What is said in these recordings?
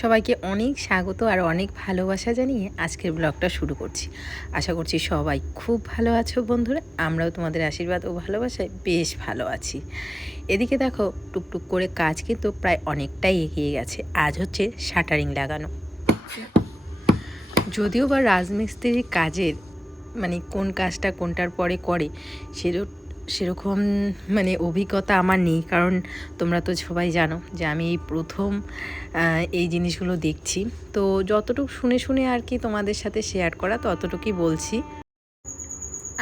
সবাইকে অনেক স্বাগত আর অনেক ভালোবাসা জানিয়ে আজকের ব্লগটা শুরু করছি। আশা করছি সবাই খুব ভালো আছো বন্ধুরা। আমরাও তোমাদের আশীর্বাদ ও ভালোবাসায় বেশ ভালো আছি। এদিকে দেখো টুকটুক করে কাজ কিন্তু প্রায় অনেকটাই এগিয়ে গেছে। আজ হচ্ছে শাটারিং লাগানো। যদিও বা রাজমিস্ত্রির কাজের কোন কাজটা কোনটার পরে করে সেরকম অভিজ্ঞতা আমার নেই, কারণ তোমরা তো সবাই জানো যে আমি এই প্রথম এই জিনিসগুলো দেখছি। তো যতটুকু শুনে শুনে আর কি তোমাদের সাথে শেয়ার করা ততটুকুই বলছি।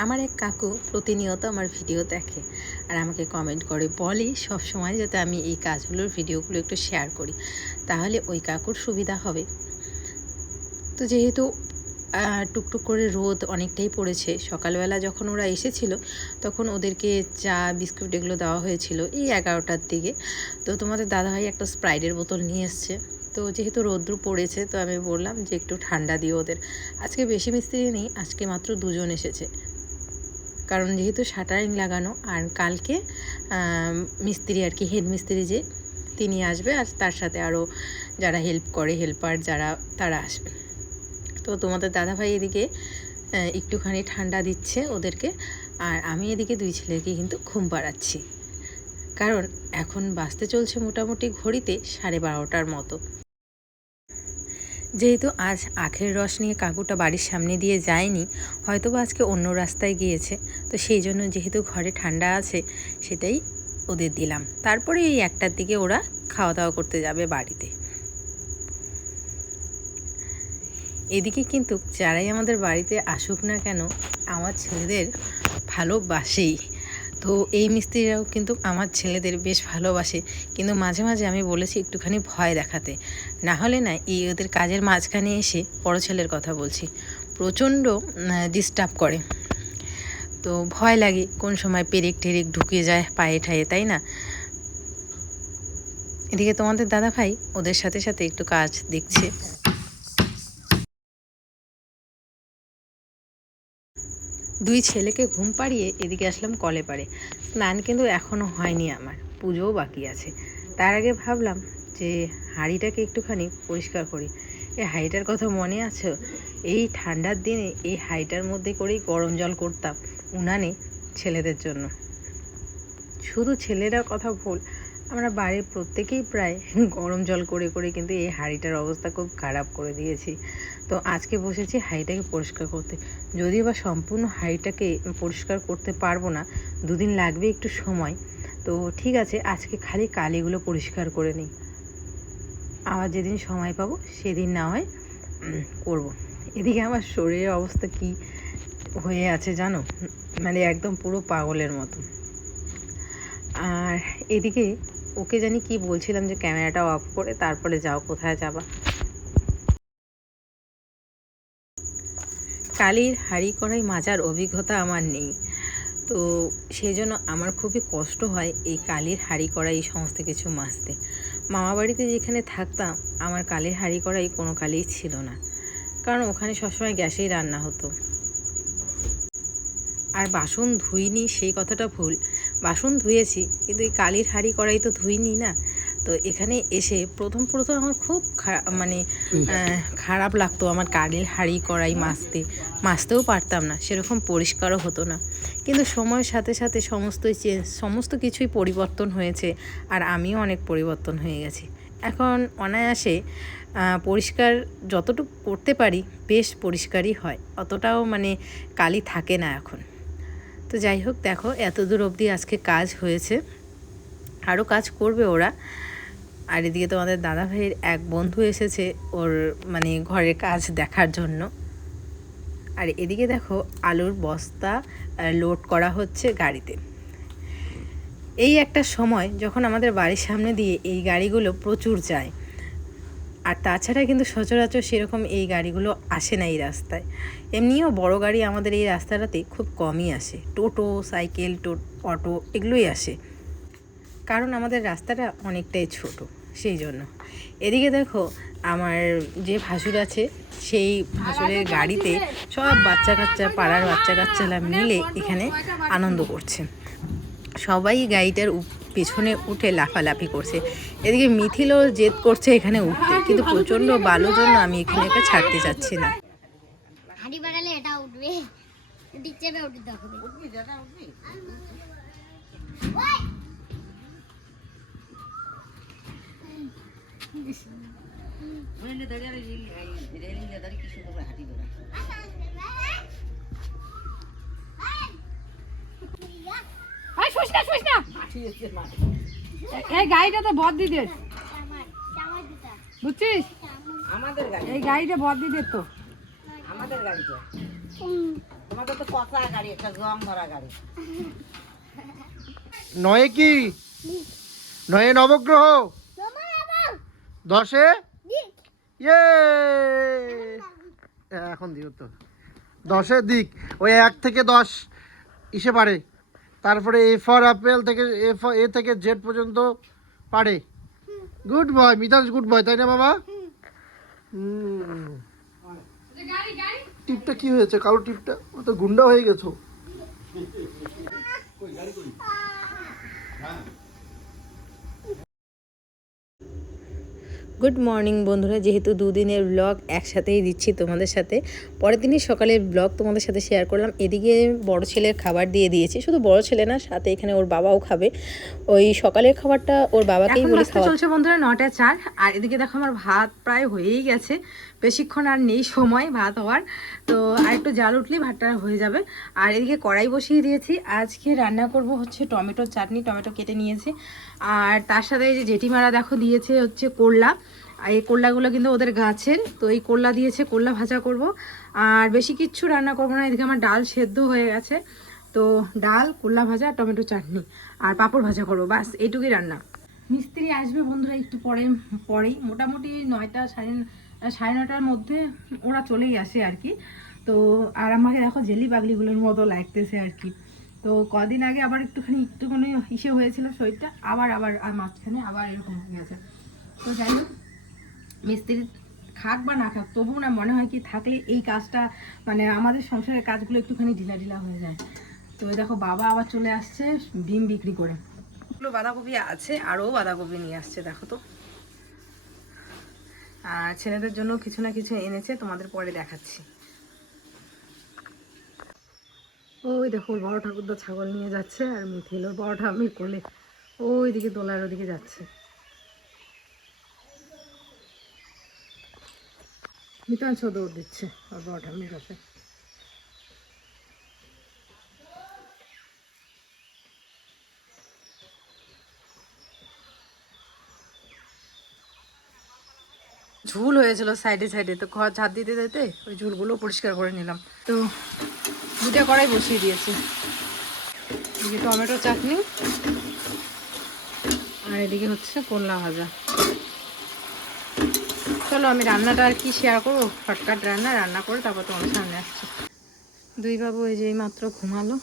আমার এক কাকু প্রতিনিয়ত আমার ভিডিও দেখে আর আমাকে কমেন্ট করে, বলে সব সময় যাতে আমি এই কাজগুলোর ভিডিওগুলো একটু শেয়ার করি, তাহলে ওই কাকুর সুবিধা হবে। তো যেহেতু টুকটুক করে রোদ অনেকটাই পড়েছে, সকালবেলা যখন ওরা এসেছিল তখন ওদেরকে চা বিস্কুট এগুলো দেওয়া হয়েছিল এই 11টার দিকে। তো তোমাদের দাদাভাই একটা স্প্রাইটের বোতল নিয়ে এসছে। তো যেহেতু রৌদ্র পড়েছে তো আমি বললাম যে একটু ঠান্ডা দিও ওদের। আজকে বেশি মিস্ত্রি নেই, আজকে মাত্র 2জন এসেছে, কারণ যেহেতু শাটারিং লাগানো। আর কালকে মিস্ত্রি আর কি, হেড মিস্ত্রি যে তিনি আসবে, আর তার সাথে আরও যারা হেল্প করে, হেল্পার যারা, তারা আসবে। তো তোমাদের দাদাভাই এদিকে একটুখানি ঠান্ডা দিচ্ছে ওদেরকে, আর আমি এদিকে দুই ছেলেকে কিন্তু ঘুম পাড়াচ্ছি, কারণ এখন বাজতে চলছে মোটামুটি ঘড়িতে 12:30টার মতো। যেহেতু আজ আখের রস নিয়ে কাকুটা বাড়ির সামনে দিয়ে যায়নি, হয়তো বা আজকে অন্য রাস্তায় গিয়েছে, তো সেই জন্য যেহেতু ঘরে ঠান্ডা আছে সেটাই ওদের দিলাম। তারপরে এই 1টার দিকে ওরা খাওয়া দাওয়া করতে যাবে বাড়িতে। এদিকে কিন্তু যারাই আমাদের বাড়িতে আসুক না কেন, আমার ছেলেদের ভালোবাসেই। তো এই মিস্ত্রিরাও কিন্তু আমার ছেলেদের বেশ ভালোবাসে, কিন্তু মাঝে মাঝে আমি বলেছি একটুখানি ভয় দেখাতে, না হলে না এই ওদের কাজের মাঝখানে এসে বড় ছেলের কথা বলছি, প্রচণ্ড ডিস্টার্ব করে। তো ভয় লাগে কোন সময় পেরেক টেরেক ঢুকে যায় পায়ে ঠায়ে, তাই না? এদিকে তোমাদের দাদা ভাই ওদের সাথে সাথে একটু কাজ দেখছে। দুই ছেলেকে ঘুম পাড়িয়ে এদিকে আসলাম কলে পাড়ে। স্নান কিন্তু এখনও হয়নি, আমার পুজোও বাকি আছে। তার আগে ভাবলাম যে হাঁড়িটাকে একটুখানি পরিষ্কার করি। এই হাঁড়িটার কথা মনে আছে? এই ঠান্ডার দিনে এই হাঁড়িটার মধ্যে করেই গরম জল করতাম উনানে ছেলেদের জন্য। শুধু ছেলেরা কথা ভুল, আমরা বাড়ির প্রত্যেকেই প্রায় গরম জল করে করে কিন্তু এই হাঁড়িটার অবস্থা খুব খারাপ করে দিয়েছি। তো আজকে বসেছি হাঁড়িটাকে পরিষ্কার করতে। যদিও বা সম্পূর্ণ হাঁড়িটাকে পরিষ্কার করতে পারবো না, 2 দিন লাগবে একটু সময়। তো ঠিক আছে, আজকে খালি কালিগুলো পরিষ্কার করে নিই, আবার যেদিন সময় পাবো সেদিন না হয় করবো। এদিকে আমার শরীরের অবস্থা কি হয়ে আছে জানো, একদম পুরো পাগলের মতো। আর এদিকে ওকে জানি কি বলছিলাম যে ক্যামেরাটা অফ করে তারপরে যাও, কোথায় যাবা। কালির হাঁড়ি কড়াই মাজার অভিজ্ঞতা আমার নেই, তো সেই জন্য আমার খুবই কষ্ট হয় এই কালির হাঁড়ি কড়াই এই সমস্ত কিছু মাজতে। মামা বাড়িতে যেখানে থাকতাম আমার কালির হাঁড়ি কড়াই কোনো কালিই ছিল না, কারণ ওখানে সবসময় গ্যাসেই রান্না হতো। আর বাসন ধুইনি সেই কথাটা ভুল, বাসন ধুয়েছি কিন্তু এই কালির হাঁড়ি কড়াই তো ধুইনি না। তো এখানে এসে প্রথম আমার খুব খারাপ লাগতো, আমার কালির হাঁড়ি কড়াই মাজতেও পারতাম না, সেরকম পরিষ্কারও হতো না। কিন্তু সময়ের সাথে সাথে সমস্ত কিছুই পরিবর্তন হয়েছে, আর আমিও অনেক পরিবর্তন হয়ে গেছি। এখন অনায়াসে পরিষ্কার যতটুকু করতে পারি বেশ পরিষ্কারই হয়, অতটাও কালি থাকে না এখন। তো যাই হোক, দেখো এত দূর অবধি আজকে কাজ হয়েছে, আরও কাজ করবে ওরা। আর এদিকে তোমাদের দাদা ভাইয়ের এক বন্ধু এসেছে ওর ঘরের কাজ দেখার জন্য। আর এদিকে দেখো আলুর বস্তা লোড করা হচ্ছে গাড়িতে। এই একটা সময় যখন আমাদের বাড়ির সামনে দিয়ে এই গাড়িগুলো প্রচুর যায়, আর তাছাড়া কিন্তু সচরাচর সেরকম এই গাড়িগুলো আসে না এই রাস্তায়। এমনিও বড় গাড়ি আমাদের এই রাস্তাটাতে খুব কমই আসে, টোটো, সাইকেল, অটো এগুলোই আসে, কারণ আমাদের রাস্তাটা অনেকটাই ছোট, সেই জন্য। এদিকে দেখো আমার যে ভাসুর আছে, সেই ভাসুরের গাড়িতে সব বাচ্চা কাচ্চা, পাড়ার বাচ্চা কাচ্চারা মিলে এখানে আনন্দ করছে। সবাই গাড়িটার পেছনে উঠে লাফালাফি করছে। এদিকে মিথিলও জেদ করছে এখানে উঠতে, কিন্তু প্রচণ্ড বালুর জন্য আমি এখানে একে ছাড়তে চাচ্ছি না। হাঁড়ি বাড়ালে এটা উঠবে, চেপে উঠতে হবে। এই গাড়িটাতে ভর দিতে, বুঝছিস? এই গাড়িটা ভর দিতে তো আমাদের গাড়িতে, তোমাদের তো পচা গাড়ি, একটা জং ধরা গাড়ি। নয়ে কি নয়ে নবগ্রহ, 10-এ ইয়ে এখন দিও তো 10-এর দিক, ওই 1 থেকে 10 ইসে পারে, তারপরে এ ফর অ্যাপেল থেকে এ থেকে জেড পর্যন্ত পারে। গুড বয় মিতাজ, গুড বয়, তাই না বাবা? টিপটা কি হয়েছে? কালো টিপটা, ও তো গুন্ডা হয়ে গেছো। গুড মর্নিং বন্ধুরা, যেহেতু দুদিনের ব্লগ একসাথেই দিচ্ছি তোমাদের সাথে, পরের দিনই সকালের ব্লগ তোমাদের সাথে শেয়ার করলাম। এদিকে বড় ছেলের খাবার দিয়ে দিয়েছি, শুধু বড় ছেলে না, সাথে এখানে ওর বাবাও খাবে। ওই সকালের খাবারটা ওর বাবাকেই বলে খাওয়া চলছে বন্ধুরা, 9টা 4। আর এদিকে দেখো আমার ভাত প্রায় হয়েই গেছে, বেশিক্ষণ আর নেই সময় ভাত হওয়ার, তো আর একটু জাল উঠলেই ভাতটা হয়ে যাবে। আর এদিকে কড়াই বসিয়ে দিয়েছি, আজকে রান্না করব হচ্ছে টমেটোর চাটনি, টমেটো কেটে নিয়েছি। আর তার সাথে এই যে জেঠিমারা দেখো দিয়েছে হচ্ছে করলা, আর এই করলাগুলো কিন্তু ওদের গাছের, তো এই করলা দিয়েছে, করলা ভাজা করব। আর বেশি কিচ্ছু রান্না করবো না, এদিকে আমার ডাল সেদ্ধ হয়ে গেছে, তো ডাল, করলা ভাজা, টমেটো চাটনি আর পাঁপড় ভাজা করবো, বাস এইটুকুই রান্না। মিস্ত্রি আসবে বন্ধুরা একটু পরেই, মোটামুটি 9টা সাড়ে 9টার মধ্যে ওরা চলেই আসে আর কি। তো আর আমাকে দেখো জেলি পাগলিগুলোর মতো লাগতেছে আর কি। তো কদিন আগে আবার একটুখানি ইসে হয়েছিল শরীরটা, আবার আর মাঝখানে আবার এরকম হয়ে গেছে। তো যাই হোক, মিস্ত্রি খাক বা না খাক, তবুও না মনে হয় কি থাকলে এই কাজটা, মানে আমাদের সংসারের কাজগুলো একটুখানি ঢিলা ঢিলা হয়ে যায়। তো দেখো বাবা আবার চলে আসছে ডিম বিক্রি করে, বাঁধাকপি আছে, আরও বাঁধাকপি নিয়ে আসছে দেখো তো। আর ছেলেদের জন্য কিছু না কিছু এনেছে, তোমাদের পরে দেখাচ্ছি। ওই দেখো বড় ঠাকুরদা ছাগল নিয়ে যাচ্ছে, আর মিথিল ওর বড় ঠাকুর কোলে ওইদিকে দোলার ওদিকে যাচ্ছে। মিতাংশ দৌড় দিচ্ছে ওর বড় ঠাকুরের কাছে। ঝুল হয়েছিল সাইডে সাইডে, তো ঘর ঝাড় দিতে দিতে ওই ঝুলগুলো পরিষ্কার করে নিলাম। তো 2টা কড়াই বসিয়ে দিয়েছি, এদিকে টমেটো চাটনি আর এদিকে হচ্ছে করলা ভাজা। চলো আমি রান্নাটা আর কি শেয়ার করবো, শর্টকাট রান্না করে তারপর তোমার সামনে আসছি। দুই বাবু এই যে মাত্র ঘুমালো,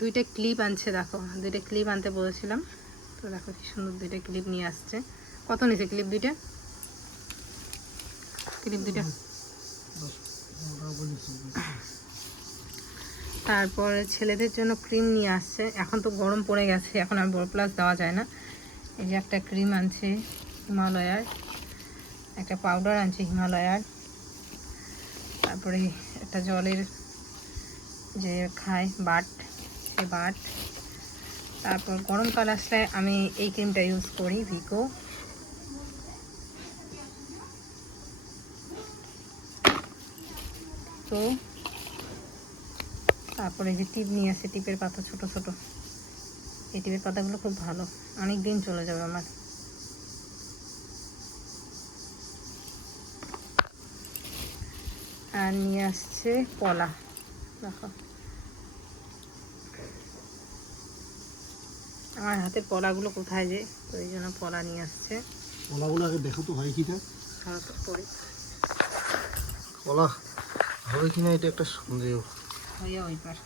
2টা ক্লিপ আনছে দেখো, 2টা ক্লিপ আনতে বলেছিলাম, তো দেখো কি সুন্দর 2টা ক্লিপ নিয়ে আসছে। কত নিয়েছে ক্লিপ 2টা? তারপরে ছেলেদের জন্য ক্রিম নিয়ে আসছে, এখন তো গরম পড়ে গেছে, এখন আর বড় প্লাস দেওয়া যায় না। এই যে একটা ক্রিম আনছে হিমালয়ার, একটা পাউডার আনছে হিমালয়ার, তারপরে একটা জলের যে খায় বাট, সে বাট। তারপর গরমকাল আসলে আমি এই ক্রিমটা ইউজ করি, ভিকো। তো তারপরে যে টিপ নিয়ে আসে, টিপের পাতা ছোট ছোট, এই টিপের পাতাগুলো খুব ভালো, অনেক দিন চলে যাবে আমার। আর নিয়ে আসছে কলা, দেখো আমার হাতের পলাগুলো কোথায় যে, তো এই জন্য পলা নিয়ে আসছে। কলাগুলো আগে দেখো তো হয় কিনা, হ্যাঁ তো পরে কলা হবে কিনা এটা একটা সন্দেহ। হইয়া ওই পার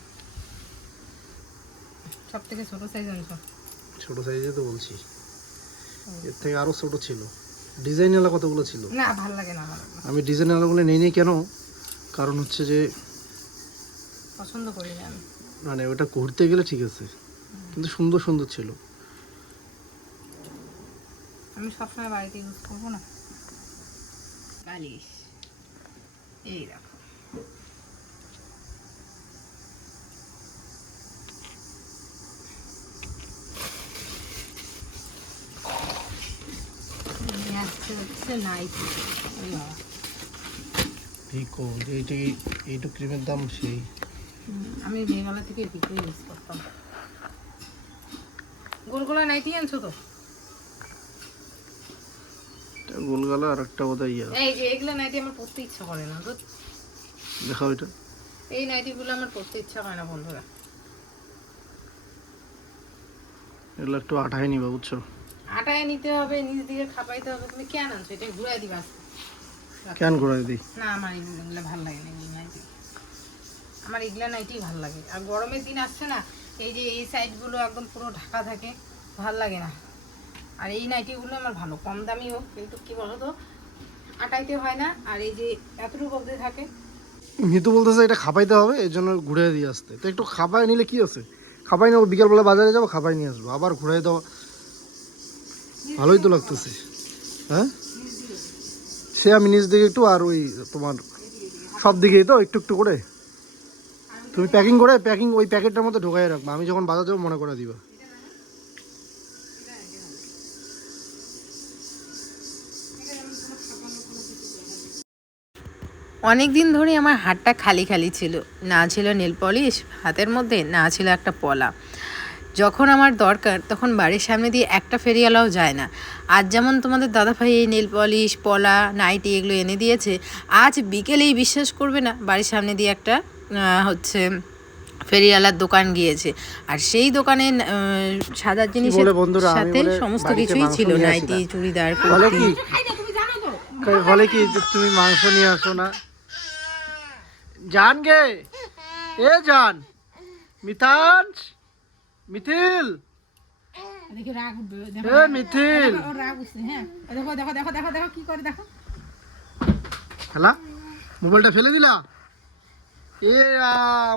সব থেকে ছোটো সাইজ আনছো? ছোটো সাইজে তো বলছি, এর থেকে আরও ছোটো ছিল। ডিজাইনওয়ালা কতগুলো ছিল, না ভালো লাগে না, আমি ডিজাইনওয়ালাগুলো নেই কেন, কারণ হচ্ছে যে পছন্দ করি না আমি। মানে ওটা করতে গেলে ঠিক আছে, কিন্তু সুন্দর সুন্দর ছিল, আমি সবসময় বাড়িতে ইউজ করবো না। বালিশ এই দেখো, হচ্ছে নাইটি। ঠিক এইটু ক্রিমের দাম সেই। আমি মেঘালয় থেকে পিকো ইউজ করতাম। গোলগোলা নাইটি আনছো তো? গোলগালা আর একটা বোধ হয় এই যে এগুলো নাইটি আমার পরতে ইচ্ছা করে না। দেখাও এটা। এই নাইটিগুলো আমার পরতে ইচ্ছা হয় না বন্ধুরা। এগুলো একটু আঠায় নিবা বুঝছো? আটায় নিতে হবে, নিচ দিকে খাপাইতে হবে। তুমি কেন আনছো? এটা ঘুরাই দিবা। কেন ঘুরাই দিই? না আমার এগুলো ভালো লাগে না, এই নাইটি। আমার এগুলা নাইটি ভালো লাগে। আর গরমের দিন আসছে না, এই যে এই সাইডগুলো একদম পুরো ঢাকা থাকে, ভাল লাগে না। আর এই নাইটিগুলো আমার ভালো, কম দামি হোক কিন্তু কি বলতো আটাইতে হয় না। আর এই যে এতটুকু অবধি থাকে। মিতু বলতেছে এটা খাপাইতে হবে, এর জন্য ঘুরে দিয়ে আসতে। তো একটু খাপাই নিলে কি আছে? খাপাই নেবো, বিকালবেলা বাজারে যাবো, খাপাই নিয়ে আসবো, আবার ঘুরাই দেওয়া ভালোই তো লাগতেছে। হ্যাঁ সে আমি নিচ দিকে একটু, আর ওই তোমার সব দিকেই তো একটু একটু করে তুমি প্যাকিং করে ওই প্যাকেটটার মধ্যে ঢোকাই রাখবা, আমি যখন বাজার যাবো মনে করে দিবা। অনেক দিন ধরে আমার হাতটা খালি খালি ছিল, না ছিল নেল পলিশ হাতের মধ্যে, না ছিল একটা পলা। যখন আমার দরকার তখন বাড়ির সামনে দিয়ে একটা ফেরিওয়ালাও যায় না। আজ যেমন তোমাদের দাদাভাই এই নেল পলিশ, পলা, নাইটি এগুলো এনে দিয়েছে, আজ বিকেলেই বিশ্বাস করবে না বাড়ির সামনে দিয়ে একটা হচ্ছে ফেরিওয়ালার দোকান গিয়েছে। আর সেই দোকানে সাজার জিনিসের সাথে সমস্ত কিছুই ছিল, নাইটি, চুড়িদার, কুর্তি। বলে কি যে তুমি মাংস নিয়ে আসো না? জান গে এ জান, মিতাঞ্জ, মিথিল, দেখি রাগ উঠবে। এ মিথিল, ওর রাগ উঠছে। হ্যাঁ দেখো দেখো দেখো দেখো দেখো কি করে দেখো। খেলা মোবাইলটা ফেলে দিলা? এ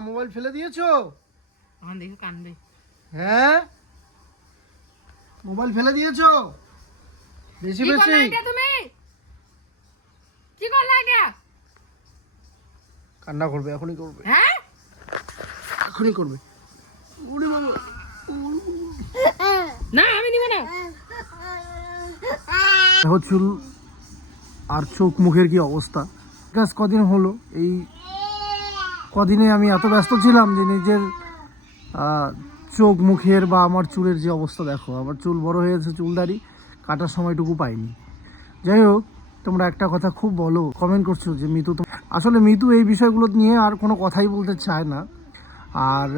মোবাইল ফেলে দিয়েছো? এখন দেখো কানবে। হ্যাঁ মোবাইল ফেলে দিয়েছো বেশি বেশি? তুমি কি করলা এটা? কান্না করবে, এখনই করবে, হ্যাঁ এখনই করবে। ওরে বাবা, না আমি নিব না। দেখো চুল আর চোখ মুখের কি অবস্থা। গাছ কদিন হলো, এই কদিনে আমি এত ব্যস্ত ছিলাম যে নিজের চোখ মুখের বা আমার চুলের যে অবস্থা দেখো। আমার চুল বড় হয়েছে, চুলদারি কাটার সময়টুকু পাইনি। যাই হোক, তোমরা একটা কথা খুব বলো, কমেন্ট করছো যে মিতু, আসলে মিতু এই বিষয়গুলো নিয়ে আর কোনো কথাই বলতে চায় না। আর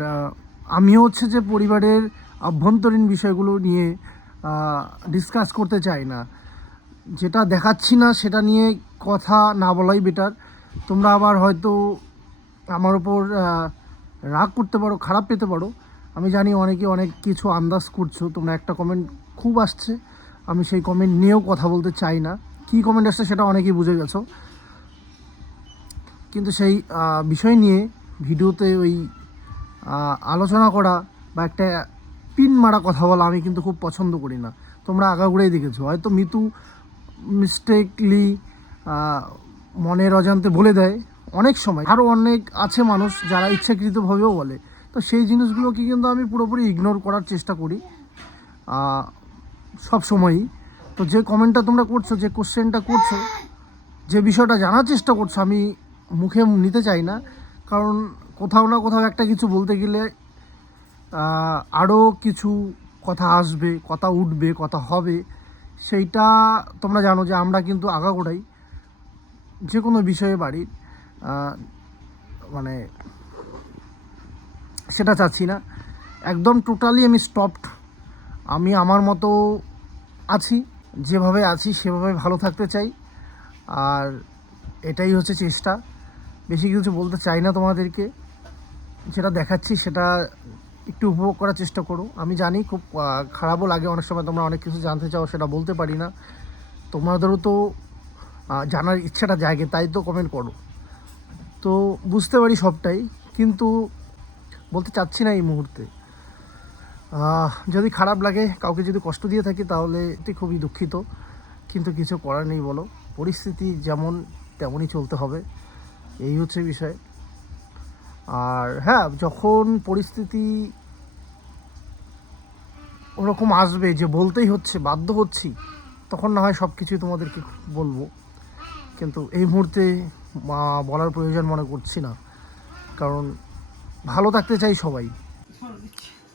আমিও হচ্ছে যে পরিবারের আভ্যন্তরীণ বিষয়গুলো নিয়ে ডিসকাস করতে চাই না। যেটা দেখাচ্ছি না সেটা নিয়ে কথা না বলাই বেটার। তোমরা আবার হয়তো আমার ওপর রাগ করতে পারো, খারাপ পেতে পারো। আমি জানি অনেকে অনেক কিছু আন্দাজ করছো। তোমরা একটা কমেন্ট খুব আসছে, আমি সেই কমেন্ট নিয়েও কথা বলতে চাই না। কী কমেন্ট আসছে সেটা অনেকেই বুঝে গেছো, কিন্তু সেই বিষয় নিয়ে ভিডিওতে ওই আলোচনা করা বা একটা পিন মারা কথা বলা আমি কিন্তু খুব পছন্দ করি না। তোমরা আগাগোড়াই দেখেছো, হয়তো মিতু মিস্টেকলি মনের অজান্তে বলে দেয় অনেক সময়, আরও অনেক আছে মানুষ যারা ইচ্ছাকৃতভাবেও বলে। তো সেই জিনিসগুলোকে কিন্তু আমি পুরোপুরি ইগনোর করার চেষ্টা করি সব সময়ই। তো যে কমেন্টটা তোমরা করছো, যে কোশ্চেনটা করছো, যে বিষয়টা জানার চেষ্টা করছো, আমি মুখে নিতে চাই না। কারণ কোথাও না কোথাও একটা কিছু বলতে গেলে আরও কিছু কথা আসবে, কথা উঠবে, কথা হবে। সেইটা তোমরা জানো যে আমরা কিন্তু আগাগোড়াই যে কোনো বিষয়ে বাড়ির মানে সেটা চাচ্ছি না। একদম টোটালি আমি স্টপড। আমি আমার মতো আছি, যেভাবে আছি সেভাবে ভালো থাকতে চাই। আর এটাই হচ্ছে চেষ্টা, বেশি কিছু বলতে চাই না তোমাদেরকে। যেটা দেখাচ্ছি সেটা একটু উপভোগ করার চেষ্টা করো। আমি জানি খুব খারাপও লাগে অনেক সময়, তোমরা অনেক কিছু জানতে চাও, সেটা বলতে পারি না। তোমাদেরও তো জানার ইচ্ছাটা জাগে, তাই তো কমেন্ট করো। তো বুঝতে পারি সবটাই, কিন্তু বলতে চাচ্ছি না এই মুহূর্তে। যদি খারাপ লাগে, কাউকে যদি কষ্ট দিয়ে থাকি, তাহলে এটি খুবই দুঃখিত, কিন্তু কিছু করার নেই। বলো, পরিস্থিতি যেমন তেমনই চলতে হবে, এই হচ্ছে বিষয়। আর হ্যাঁ, যখন পরিস্থিতি ওরকম আসবে যে বলতেই হচ্ছে, বাধ্য হচ্ছি, তখন না হয় সব কিছুই তোমাদেরকে বলবো, কিন্তু এই মুহূর্তে বলার প্রয়োজন মনে করছি না, কারণ ভালো থাকতে চাই সবাই।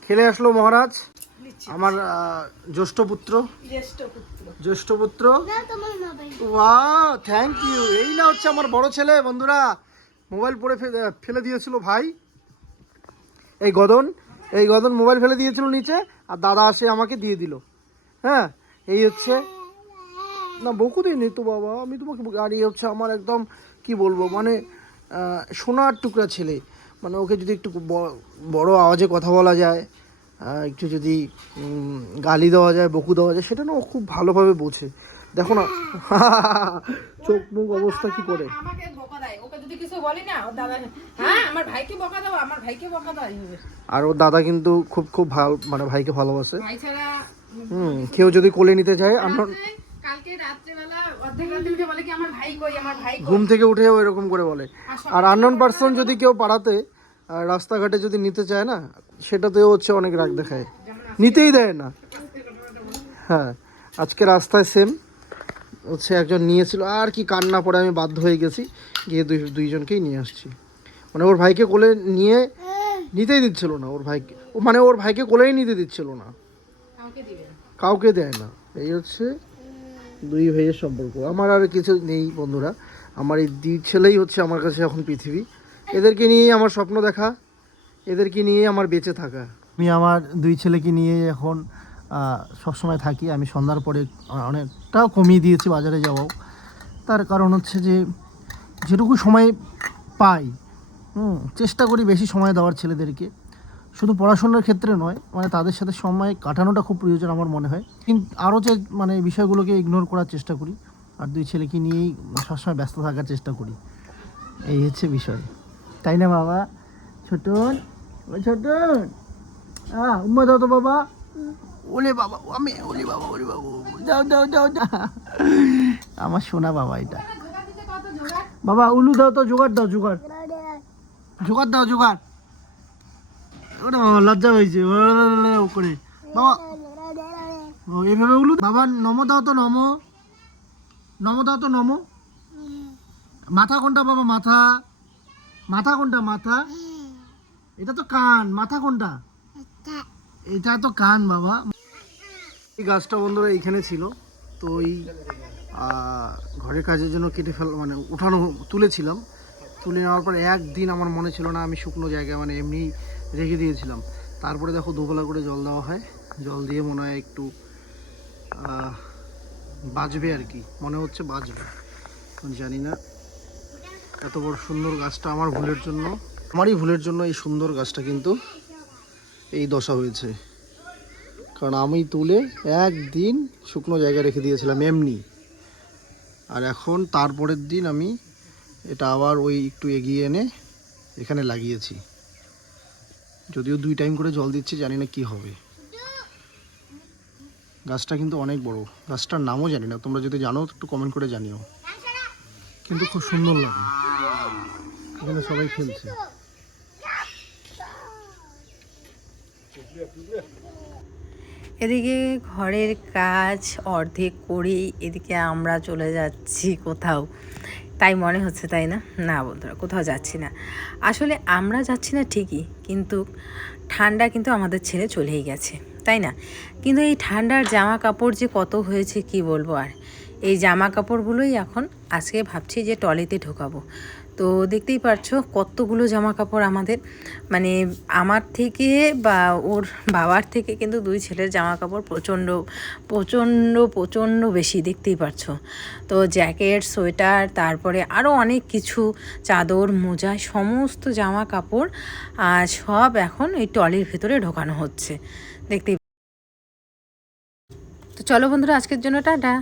খেলে আসলো মহারাজ, আমার জ্যেষ্ঠ পুত্র। না তোমার মোবাইল ওয়াও, থ্যাংক ইউ। এই না হচ্ছে আমার বড় ছেলে। বন্ধুরা, মোবাইল পড়ে ফেলে দিয়েছিল ভাই, এই গদন মোবাইল ফেলে দিয়েছিল নিচে, আর দাদা আসে আমাকে দিয়ে দিল। হ্যাঁ, এই হচ্ছে না, বকু দিইনি তো বাবা, আমি তোমাকে আর এই হচ্ছে আমার একদম কি বলবো, মানে সোনার টুকরা ছেলে। মানে ওকে যদি একটু বড় আওয়াজে কথা বলা যায়, একটু যদি গালি দেওয়া যায়, বকু দেওয়া যায়, সেটা না ও খুব ভালোভাবে বোঝে। দেখো না চোখ মুখ অবস্থা কি করে। আমাকে বকা দেয়, ওকে যদি কিছু বলি না, ওর দাদা হ্যাঁ আমার ভাইকে বকা দাও, আমার ভাইকে বকা দাও এইভাবে। আর ওর দাদা কিন্তু খুব ভালো, মানে ভাইকে ভালোবাসে। ভাই ছাড়া কেউ যদি কোলে নিতে চায়, কালকে রাত্রেবেলা অর্ধেক রাতে উঠে বলে কি আমার ভাই কই, আমার ভাই কই। ঘুম থেকে উঠে এরকম করে বলে। আর আননোন পার্সন যদি কেউ পাড়াতে রাস্তাঘাটে যদি নিতে চায় না, সেটাতেও হচ্ছে অনেক রাগ দেখায়, নিতেই দেয় না। হ্যাঁ, আজকে রাস্তায় সেম হচ্ছে একজন নিয়েছিল, আর কি কান্না পড়ে আমি বাধ্য হয়ে গেছি, গিয়ে দুইজনকেই নিয়ে আসছি। মানে ওর ভাইকে কোলে নিতেই দিচ্ছিল না, ওর ভাইকে কোলেই নিতে দিচ্ছিল না, কাউকে দেয় না। এই হচ্ছে দুই ভাইয়ের সম্পর্ক। আমার আর কিছু নেই বন্ধুরা, আমার এই দুই ছেলেই হচ্ছে আমার কাছে এখন পৃথিবী। এদেরকে নিয়েই আমার স্বপ্ন দেখা, এদেরকে নিয়েই আমার বেঁচে থাকা। আমি আমার দুই ছেলেকে নিয়ে এখন সবসময় থাকি। আমি সন্ধ্যার পরে অনেকটাও কমিয়ে দিয়েছি বাজারে যাওয়াও, তার কারণ হচ্ছে যে যেটুকু সময় পাই, চেষ্টা করি বেশি সময় দেওয়ার ছেলেদেরকে। শুধু পড়াশোনার ক্ষেত্রে নয়, মানে তাদের সাথে সময় কাটানোটা খুব প্রয়োজন আমার মনে হয়। কিন্তু আরও যে মানে বিষয়গুলোকে ইগনোর করার চেষ্টা করি, আর দুই ছেলেকে নিয়েই সবসময় ব্যস্ত থাকার চেষ্টা করি, এই হচ্ছে বিষয়। তাই না বাবা? ছোটন, ও ছোটন, উম্মা দাও তো বাবা। ওলে বাবা, ওলে বাবা, যাও যাও যাও যা, আমার সোনা বাবা এটা। বাবা উলু দাও তো, জোগাড় দাও, জোগাড় দাও, জোগাড়। ওরে বাবা, লজ্জা হয়েছে করে বাবা, এইভাবে উলু। বাবা নম দাও তো, নম দাও তো, নম। মাথা কোনটা বাবা? মাথা কোনটা? মাথা, এটা তো কান। মাথা কোনটা? এটা তো কান বাবা। এই গাছটা বন্ধুরা এইখানে ছিল, তো ওই ঘরের কাজের জন্য কেটে মানে তুলেছিলাম। তুলে নেওয়ার পর একদিন আমার মনে ছিল না, আমি শুকনো জায়গায় মানে এমনি রেখে দিয়েছিলাম। তারপরে দেখো দুবেলা করে জল দেওয়া হয়, জল দিয়ে মনে হয় একটু বাঁচবে আর কি, মনে হচ্ছে বাঁচবে, জানি না। এত বড় সুন্দর গাছটা আমারই ভুলের জন্য এই সুন্দর গাছটা কিন্তু এই দশা হয়েছে, কারণ আমি তুলে একদিন শুকনো জায়গায় রেখে দিয়েছিলাম এমনি। আর এখন তারপরের দিন আমি এটা আবার ওই একটু এগিয়ে এনে এখানে লাগিয়েছি, যদিও 2 টাইম করে জল দিচ্ছি, জানি না কি হবে। গাছটা কিন্তু অনেক বড়, গাছটার নামও জানি না, তোমরা যদি জানো একটু কমেন্ট করে জানিও, কিন্তু খুব সুন্দর লাগে। এখানে সবাই খেলছে। এদিকে ঘরের কাজ অর্ধেক করেই এদিকে আমরা চলে যাচ্ছি কোথাও, তাই মনে হচ্ছে, তাই না? না বন্ধুরা, কোথাও যাচ্ছি না। আসলে আমরা যাচ্ছি না ঠিকই, কিন্তু ঠান্ডা কিন্তু আমাদের ছেড়ে চলেই গেছে, তাই না? কিন্তু এই ঠান্ডার জামা কাপড় যে কত হয়েছে কি বলবো। আর এই জামা কাপড়গুলোই এখন আজকে ভাবছি যে ট্রলিতে ঢোকাবো। তো দেখতেই পারছো কতগুলো জামা কাপড় আমাদের, মানে আমার থেকে বা ওর বাবার থেকে কিন্তু দুই ছেলের জামা কাপড় প্রচণ্ড প্রচণ্ড প্রচণ্ড বেশি, দেখতেই পারছো। তো জ্যাকেট, সোয়েটার, তারপরে আরও অনেক কিছু, চাদর, মোজা, সমস্ত জামা কাপড় সব এখন এই ট্রলির ভেতরে ঢোকানো হচ্ছে, দেখতেই। তো চলো বন্ধুরা, আজকের জন্য টাটা।